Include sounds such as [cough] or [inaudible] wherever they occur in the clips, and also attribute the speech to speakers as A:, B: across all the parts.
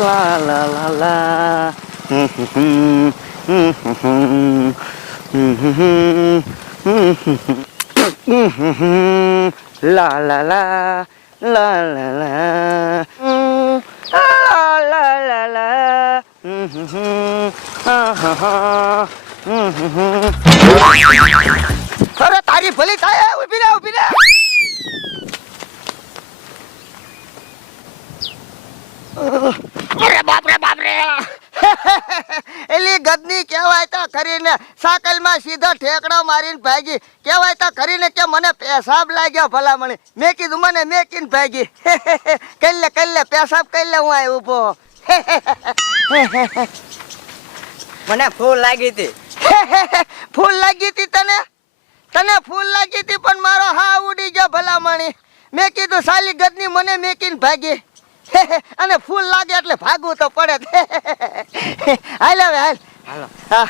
A: La la la la. Hmm, hmm, hmm. Hmm, hmm, hmm. Hmm, hmm, hmm. Hmm, hmm, hmm. Hmm, hmm, hmm. La la la. La la la. Hmm. La la la la. Hmm, hmm, hmm. Ha, ha, ha. Hmm, hmm, hmm. અરે તારી ભલી થાય ઊભી રે ઊભી રે અરે બાપ રે બાપ રે [laughs] એલી ગદની કહેવાય તો કરીને સાકલમાં સીધો ઠેકડો મારીને ભાગી. કહેવાય તો કરીને કે મને પેશાબ લાગ્યો ભલામણી. મેં કીધું મને મેં કીને ભાગી. [laughs] કઈ લે કઈ લે પેશાબ કઈ લે હું આ ઊભો. [laughs]
B: મને ફૂલ લાગી હતી.
A: ફૂલ લાગી હતી તને? તને ફૂલ લાગી હતી પણ મારો હા ઉડી ગયો ભલામણી. મેં કીધું સાલી ગદની મને મેકીને ભાગી. [laughs] અને ફૂલ લાગે એટલે ભાગવું તો પડે. [laughs] હાલ હવે હાલ.
B: હાલો.
A: હા.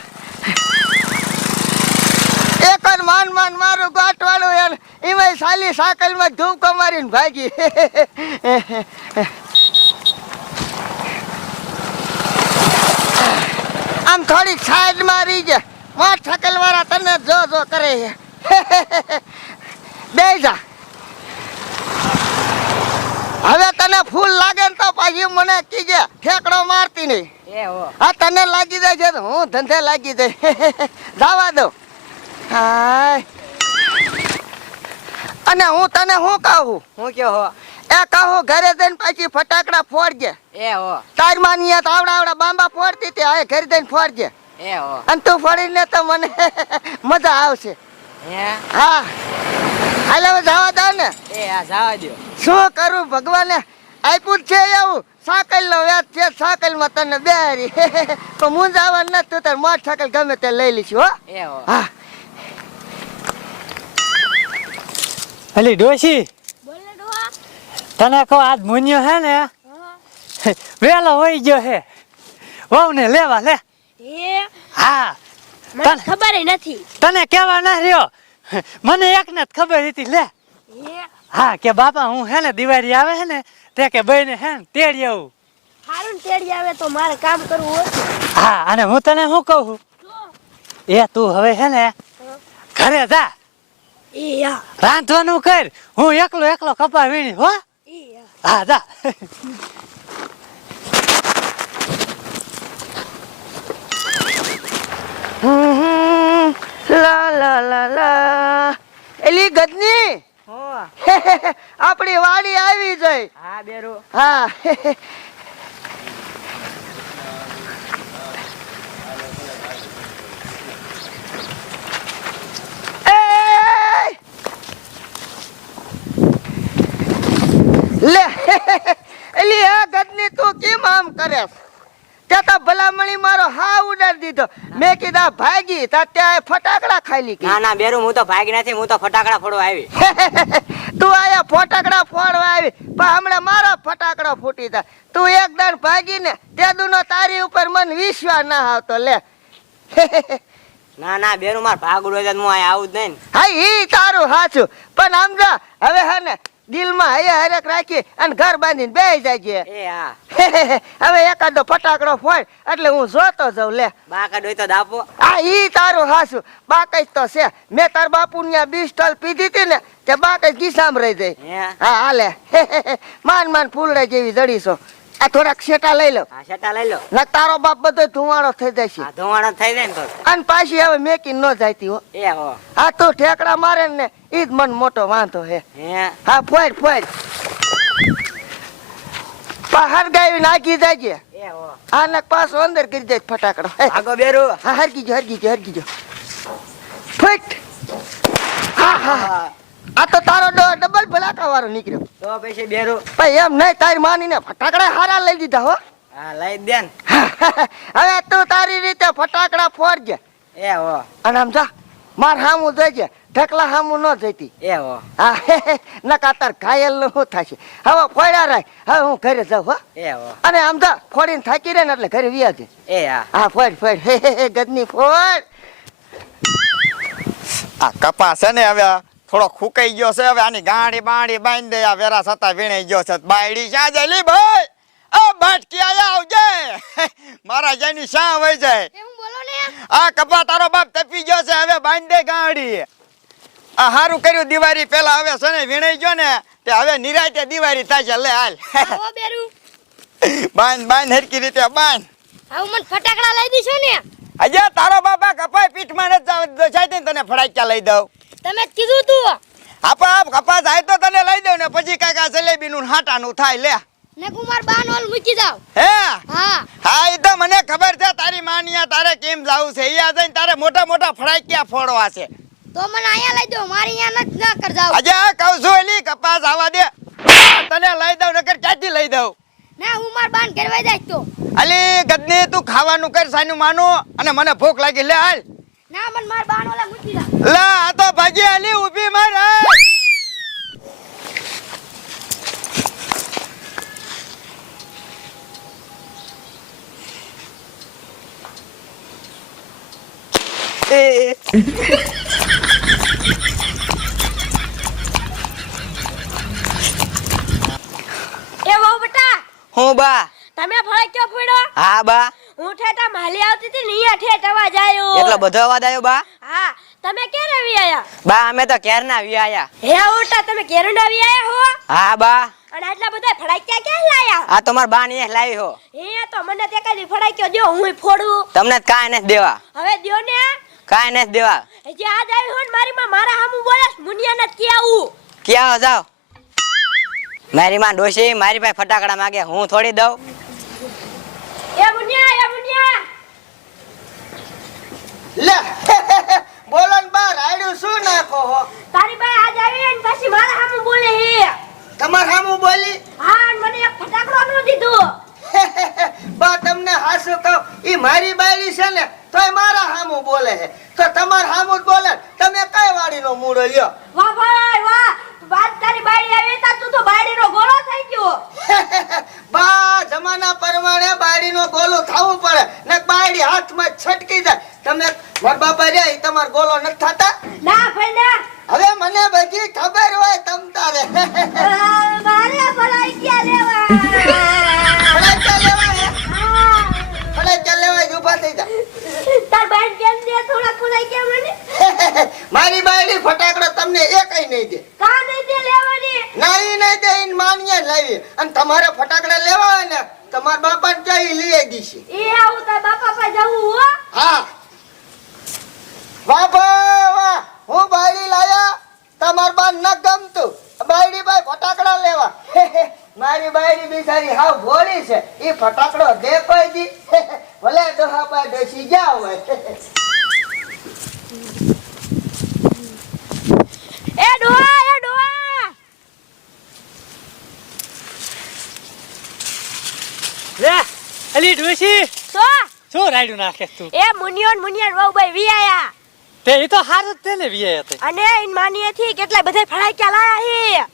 A: એક માન માન મારું ગાંઠવાળું યાર. એમાં સાલી સાકલમાં ધૂપકો મારીને ભાગી. [laughs] આમ થોડીક સાઈડમાં રહી જા મોટરસાયકલ વાળા તને જો જો કરે છે. બે જા. ફૂલ લાગે ને તો પાછી મને કીજે ઠેકડો મારતી નહીં.
B: હા.
A: આ તને લાગી જાય છે હું ધંધે લાગી જાય. [laughs] જવા દો. હાય. અને હું તને શું કહું?
B: હું કે હો.
A: એ કહું ઘરે જઈને પાછી ફટાકડા ફોડજે.
B: એ હો.
A: તાર માની તો આવડા આવડા બાંબા ફોડતી તે હવે ઘરે જઈને ફોડજે.
B: એ હો.
A: અને તું ફોડીને તો મને [laughs] મજા આવશે.
B: હે?
A: હા. હાલે જવા દો ને.
B: એ આ જવા દો
A: શું કરું ભગવાને? આપ્યું છે એવું? સાકલ નો વ્યાજ છે સાકલમાં તને બેરી. [laughs] તો હું જવાનું નથી તું તાર મોટરસાયકલ ગમે તે લઈ લઈશું હો.
B: એ હો.
A: હા
C: અલી ડોશી. તને કહો આજ મુન્યો હે ને? [laughs] વેલો હોઈ ગયો હે. વહુ ને લેવા લે.
D: એ
C: હા. તને
D: ખબર નથી.
C: તને કેવા ના રહ્યો? [laughs] મને એક ને જ ખબર હતી લે. હા કે બાપા હું હે ને દિવાળી આવે હે ને તે કે બહેને હે ને તેડી આવું.
D: હારું તેડી આવે તો મારે કામ કરવું હોય.
C: હા અને હું તને શું કહું એ તું હવે હે ને ઘરે જા. રાંધવાનું કર. હું એકલો એકલો કપા વીણી હો. હા જા.
A: લા લા લા એલી ગદની
B: હો [laughs]
A: આપણી વાડી આવી જાય
B: હા બેરો.
A: હા. [laughs] લે [laughs] એલી આ ગદની તું કેમ આમ કરે તે તો ભલામણી મારો હા ઉડાડી દીધો. મેં કીધા ભાગી તા ત્યાં ફટાકડા ખાઈ લીધી
B: ના ના બેરું હું તો ભાગી નથી હું તો ફટાકડા ફોડવા આવી. [laughs]
A: તું આયા ફટાકડા ફોડવા આવી પણ હમણાં મારા ફટાકડા ફૂટી તા તું એક દાણ ભાગીને તે દુનો તારી ઉપર મન વિશ્વાસ ના આવતો લે. [laughs]
B: ના ના બેરું માર ભાગું હોય હું અહીં આવું જ નહીં
A: હા ઈ તારું સાચું પણ સમજા હવે હે ને દિલમાં હયા હરેક રાખી અને ઘર બાંધીને બે જાય
B: એ હા. [laughs]
A: હવે એકાદો ફટાકડો ફોડ એટલે હું જોતો જાઉં લે.
B: બાકડ હોય તો દાપો.
A: આ ઈ તારું હાસુ. બાકઈ તો છે. મેં તાર બાપુ ને બિસ્ટલ પીધી હતી ને તે બાકઈ ગીસામ રહી જાય.
B: હા
A: હાલે. [laughs] માન માન ફૂલડા જેવી જડીશો. આ થોડાક શેટા લઈ લો.
B: હા શટા લઈ લો.
A: ના તારો બાપ બધો ધુવાણો થઈ જશે.
B: હા ધુવાણો થઈ જાય ને તો.
A: અને પાછી હવે મેકી ન જાતી હો.
B: એ હો.
A: આ તો ઠેકડા મારે ને ઈ જ મન મોટો વાંધો હે.
B: હે?
A: ફોડ ફોડ બહાર ગાય નાખી જાજે.
B: એ હો.
A: પાછો અંદર કરી દે ફટાકડો.
B: આગો બેરો.
A: હા હરગીજો જો હરગી જો ફટ. હા હા. હા. આ તો તારો ડો- ભલાકા વાળો નીકળ્યો.
B: તો પછી બેરો.
A: ભાઈ એમ નહીં તારી માનીને ફટાકડા હારા લઈ દીધા હો.
B: હા લઈ દે [laughs]
A: હવે તું તારી રીતે ફટાકડા ફોડજે.
B: એ હો.
A: અને આમ જા માર હામું જોઈજે ઢકલા હામું ન જઈતી.
B: એ હો.
A: હા નકા તાર ઘાયલનું શું થશે? હવે ફોડ્યા રાય હવે હું ઘરે જાઉં હો.
B: એ હો.
A: અને આમ જા ફોડીને થાકી રહે ને એટલે ઘરે વ્યાજે
B: એ હા.
A: હા ફોડ ફોડ. હે હે ગદની ફોડ.
E: આ કપાસ છે ને હવે આ થોડો ખૂકાઈ ગયો છે. હવે આની ગાડી બાંડી બાંધી દે આ વેરા સતા વીણાઈ ગયો છે. બાયડી ક્યાં જાય? લી ભાઈ આ બાટકી આયા [laughs] મારા જાની શા હોય જાય?
D: એ બોલો ને?
E: આ કપા તારો બાપ તપી ગયો છે. હવે બાંધ દે ગાડી. આ હારું કર્યું દિવાળી પેલા હવે છે ને વીણાઈ ગયો ને? તે હવે નિરાતે દિવાળી થાય છે. લે હાલ.
D: આવો [laughs] બેરું.
E: બાંધ બાંધ હરકી રીતે બાંધ.
D: આવું મને ફટાકડા લઈ દીશો ને?
E: અજે તારો બાપા કપાય પીઠમાં ને જાય તને ફડાક્યા લઈ દઉં.
D: તમે કીધું તું.
E: આપા આપ કપાસ જાય તો તને લઈ દઉં ને પછી કાકા જલેબી નું હાટા હાટાનું થાય લે.
D: ને કુમાર બાન ઓલ મૂકી જાવ
E: હે?
D: હા.
E: હા એ તો મને ખબર છે તારી માનિયા તારે કેમ જાવું છે. અહીંયા જઈને તારે મોટા મોટા ફડાક્યા ફોડવા છે?
D: તો મને અહીંયા લઈ દો મારી અહીંયા નથી ના કર જાવ
E: અજે કહું છું એલી કપાસ આવા દે. તને લઈ દઉં નકર ક્યાંથી લઈ દઉં?
D: ના ઉમર બાન ઘરવા જાય તો.
E: અલી ગદને તું ખાવાનું કર સાનું માનું. અને મને ભૂખ લાગી લે હાલ.
D: ના મન માર બાન ઓલા મૂકી દા.
E: લા આ તો ભાગી અલી ઊભી માર એ
D: બહુ બટા
B: હું બા.
D: તમે ફટાક્યો ફોડ્યો?
B: હા બા.
D: હું ઠેટા માલી આવતી હતી ને અહીંયા ઠેઠ અવાજ આવ્યો
B: એટલો બધો અવાજ આવ્યો બા?
D: હા તમે ક્યારે આવી આયા?
B: બા અમે તો ક્યારના આવી આયા?
D: હે ઉટા તમે કેરુંડા આવી આયા હો?
B: હા બા.
D: અને આટલા બધા ફડાક્યા ક્યાં લાયા?
B: આ તમાર બા ને લાવી હો.
D: હે તો મને તે કાદી ફડાક્યો દ્યો હું ફોડું.
B: તમને કાય કાંઈ નથી દેવા.
D: હવે દ્યો ને.
B: કાંઈ નથી દેવા.
D: જે આજ આવી હો ને મારી માં મારા હામું બોલસ મુનિયા ને કે આવું?
B: ક્યાં જાવ મારી માં ડોશી મારી પાસે ફટાકડા માગે હું થોડી દઉં
D: એ મુનિયા એ મુનિયા
A: લે બોલો ને બાર આડ્યું શું નાખો હો
D: તારી બાઈ આજ આવી ને પછી મારા હામું બોલે હે
A: તમાર સામું બોલી
D: હા અને મને એક ફટાકડો નો દીધો
A: બા તમને હાસુ કહું ઈ મારી બાયડી છે ને તોય મારા સામું બોલે છે તો તમાર સામું જ બોલે તમે કઈ વાડીનો લ્યો
D: વાહ ભાઈ વાહ. વાત તારી બાઈ આવી તા તું તો બાયડીનો ગોળો થઈ ગયો. [laughs]
A: બા જમાના પ્રમાણે બાયડીનો ગોલું થવું પડે. ને બાડી હાથમાં છટકી જાય. તમે મારા બાપા રે તમાર ગોલો નથી થતા?
D: ના ભાઈ ના.
A: હવે મને બધી ખબર હોય તમ તારે. [laughs]
D: મારે ભલાઈ ક્યાં લેવા.
A: તમને એકય નહીં દે.
D: કા નહીં દે લેવાની?
A: નહીં નહીં દે ઈન માનીએ લાવી અને તમારે ફટાકડા લેવા ને તમાર બાપાને ક્યાંય લઈ દીશે
D: એ આવું તો બાપા પાસે જવું હો.
A: હા. વાહ વાહ. હું બાયડી લાયા. તમાર બા ન ગમતું. બાયડી બાઈ ફટાકડા લેવા. મારી બાયડી બિચારી હાવ ભોળી છે. ઈ ફટાકડો દે કોઈ દી. ભલે દોહા બાય બેસી ગયા હોય
D: એ ડોહા એ ડોહા
C: લે અલી ડોશી
D: તો
C: શું રાયડું નાખે તું?
D: એ મુનિયોન મુનિયન વહુ ભાઈ વી
C: તે ઈ તો હારું તે ને વિયે હતી
D: અને માનીએ કેટલા બધા ફડાક્યા લાયા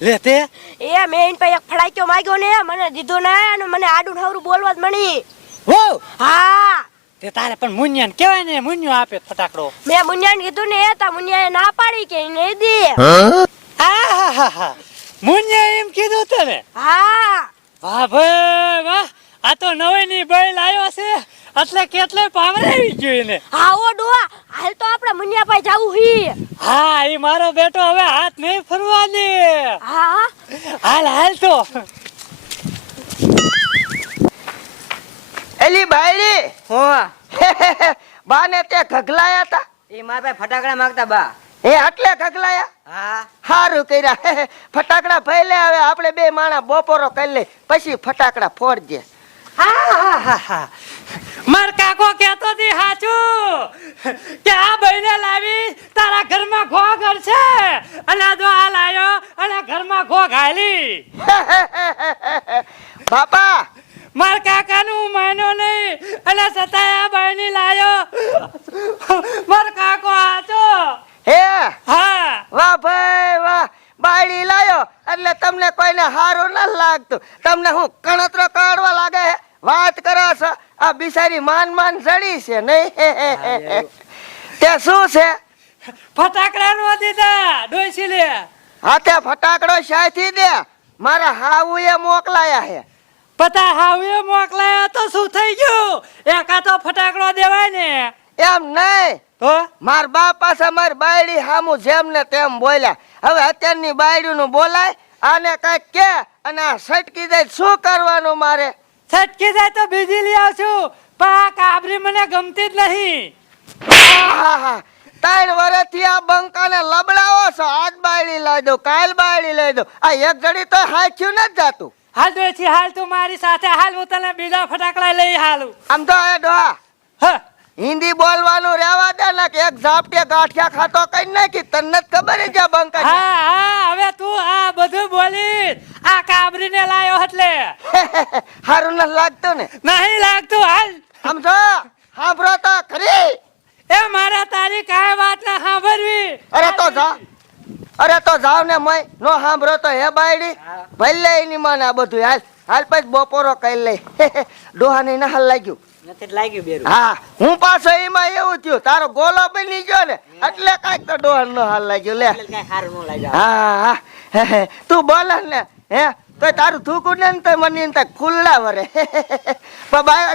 C: લે તે.
D: એ મેં ઈન પાસે એક ફડાક્યો માંગ્યો ને મને દીધો ના અને મને આડું ઠાવરું બોલવા જ મણી
C: હો!
D: હા.
C: તે તારે પણ મુન્યાને કહેવાય ને મુન્યો આપે ફટાકડો.
D: મેં મુનિયાન કીધું ને તા મુનિયાએ ના પાડી કે નહીં દે.
C: હા? મુનિયા એમ કીધું તને?
D: હા.
C: વાહ ભાઈ વાહ. આ તો નવી ની બેલ આવ્યો છે. એટલે કેટલે પાવર આવી ગયો એને.
D: હા ઓ ડોહા હાલ તો આપણે મુનિયા પાસે જાવું હી.
C: હા એ મારો બેટો હવે હાથ નહીં ફરવા દે.
D: હા?
C: હાલ હાલ તો.
A: એલી બાયડી.
B: હું [laughs]
A: બાને તે ઘગલાયા હતા?
B: એ મારા ભાઈ ફટાકડા માંગતા બા.
A: એ આટલે ખગલાયા
B: હા.
A: હારું કર્યા. ફટાકડા ભલે હવે આપણે બે માણા બપોરો કરી લે પછી ફટાકડા ફોડજે.
C: માર કાકો કહેતો હતી હાચું? કે આ બહેને લાવી તારા ઘરમાં ઘોઘર છે અને આ જો આ લાયો અને ઘરમાં ઘો હાલી.
A: બાપા!
C: માર કાકાનું માન્યો નહીં અને છતાંય આ બહેની લાયો. માર કાકો હાચો
A: હે
C: હા
A: વાહ ભાઈ વાહ બાયડી લાયો એટલે તમને કોઈને હારું ન લાગતું. તમને હું કણતરો કાઢવા લાગે વાત કરો છો? આ બિચારી માન માન ચડી છે નહીં? તે શું છે?
C: ફટાકડા નો દીધા ડોસી લે
A: હા તે ફટાકડો શાયથી દે. મારા હાવું એ મોકલાયા હે.
C: પતા હાવે મોકલાયા તો શું થઈ ગયું? એકા તો ફટાકડો દેવાય ને.
A: એમ નહીં.
C: તો
A: માર બાપ પાસે મારી બાયડી હામું જેમ ને તેમ બોલ્યા. હવે અત્યારની બાયડીનું બોલાય આને કંઈક કે અને આ સટકી જાય શું કરવાનું મારે?
C: છટકી જાય તો બીજી લઈ આવશું પણ આ કાબરી મને ગમતી જ નહીં.
A: આહાહા. ત્રણ વર્ષથી આ બંકાને લબડાવો છો. આજ બાયડી લઈ દો કાલ બાયડી લઈ દો આ એક ઘડી તો હાચ્યું નથી જાતું.
C: હાલ ડોશી હાલ તું મારી સાથે હાલ હું તને બીજા ફટાકડા લઈ હાલું.
A: આમ તો એ ડોહા.
C: હ.
A: હિન્દી બોલવાનું રહેવા દે ને કે એક ઝાપટે ગાંઠિયા ખાતો કઈ નાખી? તને નથી ખબર છે આ બંકા
C: હા હા હવે તું આ બધું બોલી આ કાબરીને લાયો એટલે. [laughs]
A: હારું નથી લાગતું ને.
C: નહીં લાગતું હાલ.
A: સમજો? હાંભરો તો ખરી.
C: એ મારા તારી કાય વાત ના સાંભળવી.
A: અરે તો જા. અરે તો જાવ ને મય. નો સાંભળો તો હે બાયડી. ભલે એની માને આ બધું. હાલ હાલ પછી બપોરો કઈ લઈ. [laughs] ડોહાને ના હાલ લાગ્યું. હા હું પાછો એમાં એવું થયું તારો ગોલો બની ગયો ને એટલે કાંઈક તો ડોહાને નો હાલ લાગ્યો લે. હા હા તું બોલ ને હે તો તારું થૂકું ને તો મને ખુલ્લા વરે.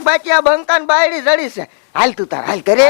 A: બાકી આ બંકાન બાયડી જડી છે હાલ તું તાર હાલ કરે